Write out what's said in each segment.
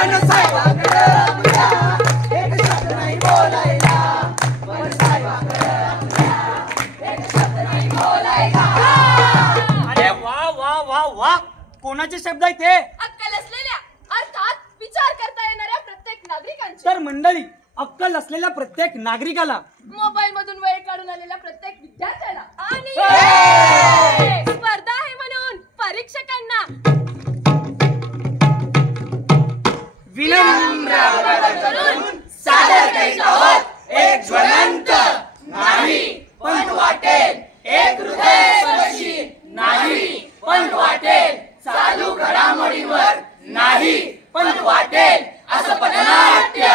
पण साहेबांकडे आपल्या एक शब्द नाही बोलायला, पण साहेबांकडे आपल्या एक शब्द नाही बोलायला. अरे वा वा वा वा, कोणाचे शब्द आहेत हे? अक्कल असलेल्या अर्थात विचार करता येणाऱ्या प्रत्येक नागरिकांचे. तर मंडळी, अक्कल असलेल्या प्रत्येक नागरिकाला, मोबाईल मधून वेळ काढून आलेल्या प्रत्येक विद्यार्थ्याला आणि स्पर्धा आहे म्हणून परीक्षकांना विनम्र करून सादर करीत आहोत एक ज्वलंत नाही पण वाटेल, एक हृदयस्पर्शी नाही पण वाटेल, चालू घडामोडींवर नाही पण वाटेल असं पथनाट्य.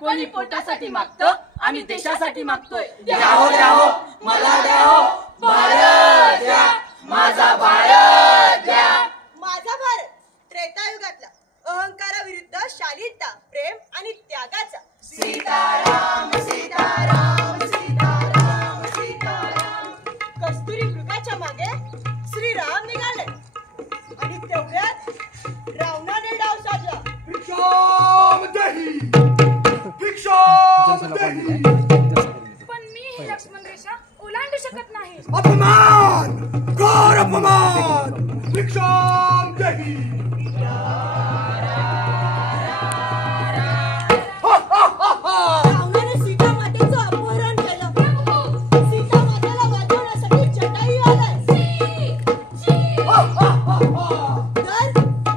कोणी पोटासाठी मागतं, आम्ही देशासाठी मागतोय. द्याहो द्याहो मला द्याहो, भारत द्या माझा भारत द्या. माझा भारत त्रेतायुगातला अहंकाराविरुद्ध शालीनता, प्रेम आणि त्यागाचा. सीताराम सीताराम सीताराम सीताराम. कस्तुरी मृगाच्या मागे श्रीराम निघाले आणि तेवढ्यात रावणाने डाव साधला. भिक्षाम देही, भिक्षाम देही. पण मी ही लक्ष्मण रेषा ओलांडू शकत नाही. अपमान, घोर अपमान. भिक्षाम देही. रावणाने सीता मातेचं अपहरण केलं. सीता मातेला वाचवण्यासाठी जटायू आलाय. तर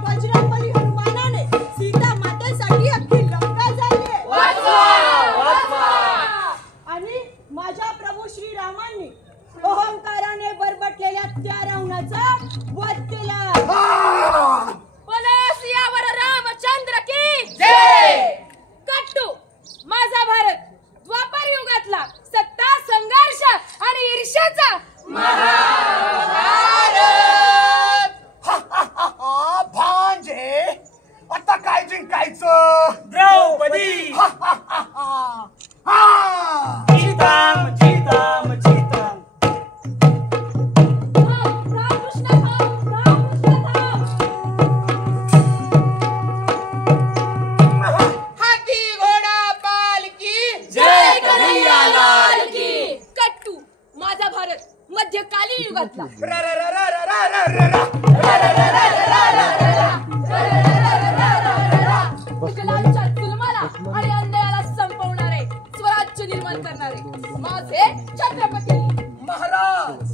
बजरंगबली हनुमानाने सीता मातेसाठी अख्खी लंका झाली. आणि माझ्या प्रभू श्रीरामांनी अहंकाराने बरबटलेल्या त्या रावणाचा वध केला. बोलो सियावर रामचंद्र की जय. कट्टू माझा भारत द्वापर युगातला सत्ता, संघर्ष आणि ईर्ष्याचा भांजे, आता काय जिंकायचं? द्रौपदी. चिताम चिताम चिताम. रामकृष्ण थांब, रामकृष्ण थांब. हाती घोडा पालकी जय कन्हैया लाल की. कट्टू माझा भारत मध्यकालीन युगातला विकलांच्या जुलमाला आणि अन्यायाला संपवणारे, स्वराज्य निर्माण करणारे माझे छत्रपती महाराज.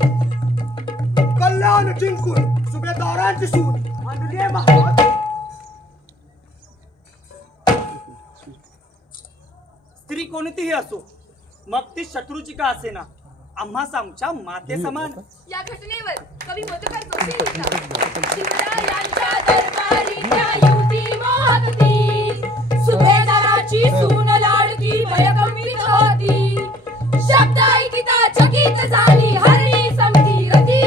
कल्याण जिंकून सुभेदारांची सून आणले महाराज. स्त्री कोणतीही असो, मग ती शत्रूची का असेना, आम्हास आमच्या माते समान. या घटनेवर कवी मधुकर जोशी लिहितात. शिवरायांच्या दरबारी त्या युवती मोहकती, सुभेदाराची सून लाडकी भयकंपित होती. शब्द ऐकिता चकित झाली हरणी समधी रती,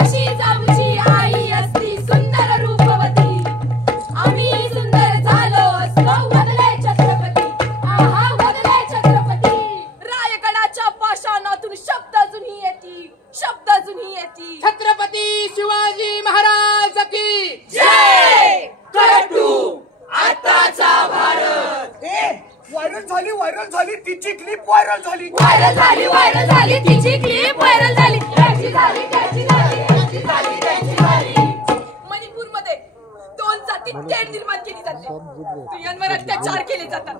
अशीच आमची आई असती सुंदर रूपवती. आम्ही सुंदर झालो असतो वदले छत्रपती, आहा वदले छत्रपती. रायगडाच्या पाषाणातून शब्द अजूनही येती, शब्द अजूनही येती. छत्रपती शिवाजी महाराज की जय. कट्टू आताचा भारत. व्हायरल झाली तिची क्लिप व्हायरल झाली. व्हायरल झाली तिची क्लिप व्हायरल झाली. त्याची झाली त्याची झाली त्याची झाली त्याची झाली. मणिपूरमध्ये दोन जाती तेढ निर्माण केली जाते. स्त्रियांवर अत्याचार केले जातात,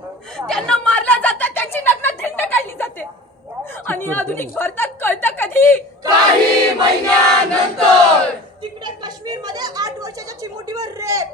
त्यांना मारलं जातं, त्यांची नग्न धिंड काढली जाते. आणि आधुनिक भारतात कळतं कधी? काही महिन्यानंतर. तिकडे काश्मीर मध्ये 8 वर्षाच्या चिमुटीवर रेप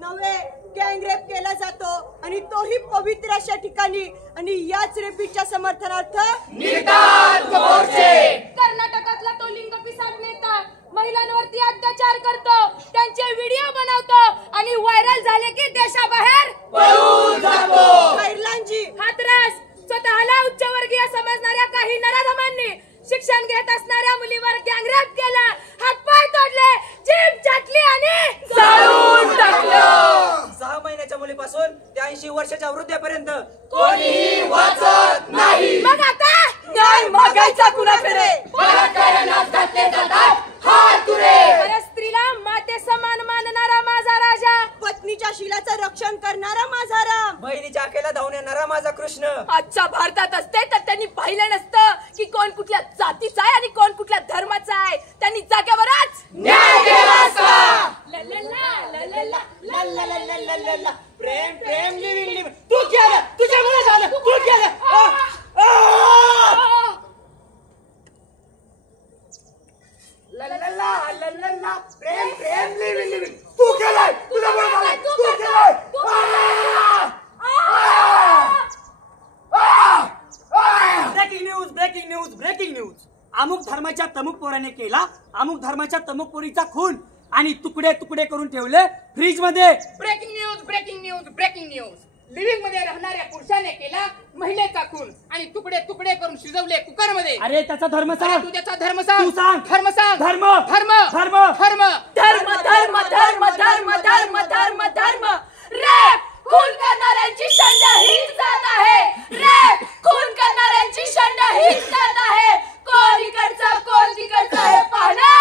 नव्हे गँग रेप केला जातो आणि तोही पवित्र अशा ठिकाणी. आणि याच रेपीच्या समर्थनार्थ निर्घात मोर्चे. कर्नाटकातला तो लिंग पिसाब नेता महिलांवरती अत्याचार करतो, त्यांचे व्हिडिओ बनवतो आणि व्हायरल झाले की देशाबाहेर पळून जातो. खैरलांजी हातरास. स्वतःला उच्चवर्गीय समजणाऱ्या काही नराधमांनी शिक्षण घेत असणाऱ्या मुलीवर गँगरेप केला, हातपाय तोडले, जीभ चाटली आणि जाळून टाकलं. 6 महिन्याच्या मुलीपासून ते 80 वर्षाच्या वृद्धापर्यंत कोणीही वाचत नाही. मग आता न्याय मागायचा कुणाकडे? बलात्काराला घातले जातात हात तुरे. स्त्रीला माते समान मानणारा माझा राजा, पत्नीच्या शिलाचं रक्षण करणारा माझा राम, बहिणीच्या आखेला धावून येणारा माझा कृष्ण. आजच्या भारतात असते तर त्यांनी पाहिलं नसतं की कोण कुठल्या जातीचा आहे आणि कोण कुठल्या धर्माचा आहे. त्यांनी जागेवरच न्याय केला असता. ला. प्रेम प्रेम लिव्हिंग लिव्हिंग तू केलं, तुझ्यामुळे झालं, तू केलं. ला. प्रेम प्रेम लिव्हिंग लिव्हिंग तू केलंय, तुझ्यामुळे झालं, तू केलंय. Breaking news breaking news breaking news. अमुक धर्माच्या तमुक पोराने केला अमुक धर्माच्या तमुक पोरीचा खून आणि तुकडे तुकडे करून ठेवले फ्रीज मध्ये. Breaking news breaking news breaking news. Living मध्ये राहणाऱ्या पुरुषाने केला महिलेचा खून आणि तुकडे तुकडे करून शिजवले कुकर मध्ये. अरे त्याचा धर्म सांग, तू त्याचा धर्म सांग. तू सांग. धर्म सांग. धर्म धर्म धर्म धर्म धर्म धर्म धर्म धर्म धर्म धर्म धर्म. रेप खून करणाऱ्यांची शंड हीच जात आहे. रेप खून करणाऱ्यांची शंड हीच जात आहे. कोण इकडचं कोण तिकडचं हे पाहणं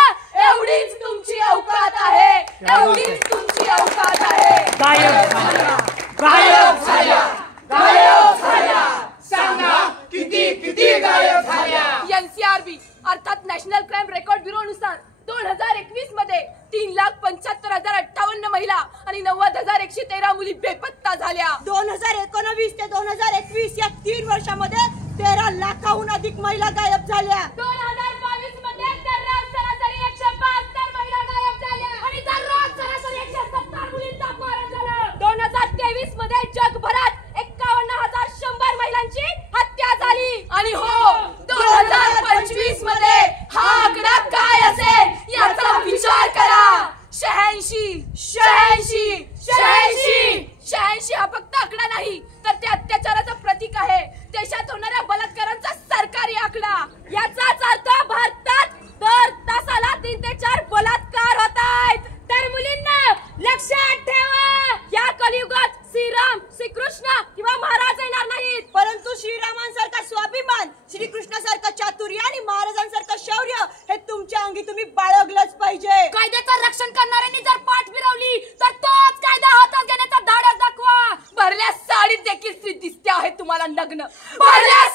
एवढीच तुमची अवकात आहे. एवढीच तुमची अवकात आहे. गायब झाल्या, गायब झाल्या, गायब झाल्या. सांगा किती किती गायब झाल्या. NCRB अर्थात नॅशनल क्राईम रेकॉर्ड ब्युरो नुसार 2021 मध्ये 3,75,058 महिला आणि 90,113 मुली बेपत्ता झाल्या. 2019 ते 2021 या 3 वर्षामध्ये 13 लाखाहून अधिक महिला गायब झाल्या. 2022 मध्ये दररोज सरासरी 172 महिला गायब झाल्या आणि दररोज सरासरी 170 मुलींचा अपहरण झालं. 2023 मध्ये जगभरात 51,100 महिलांची हत्या झाली. आणि हो 2025 मध्ये हा आकडा काय असेल याचा विचार करा. 86 हा फक्त आकडा नाही तर ते अत्याचाराचं प्रतीक आहे. देशात होणाऱ्या बलात्कारांचा सरकारी आकडा. याचाच अर्थ भारतात दर तासाला 3 ते 4 बलात्कार होत आहेत. तर मुलींना लक्षात ठेवा, या कलियुगात श्रीराम श्रीकृष्ण किंवा महाराज येणार नाहीत, परंतु श्रीरामांसारखा स्वाभिमान, श्रीकृष्णासारखं चातुर्य आणि महाराजांसारखं शौर्य हे तुमच्या अंगी तुम्ही बाळगलंच पाहिजे. कायद्याचं रक्षण करणाऱ्यांनी जर पाठ फिरवली तर तोच कायदा हातात घेण्याचा धाडस दाखवा. भरल्या साडीत देखील स्त्री दिसते आहे तुम्हाला नग्न. भरल्या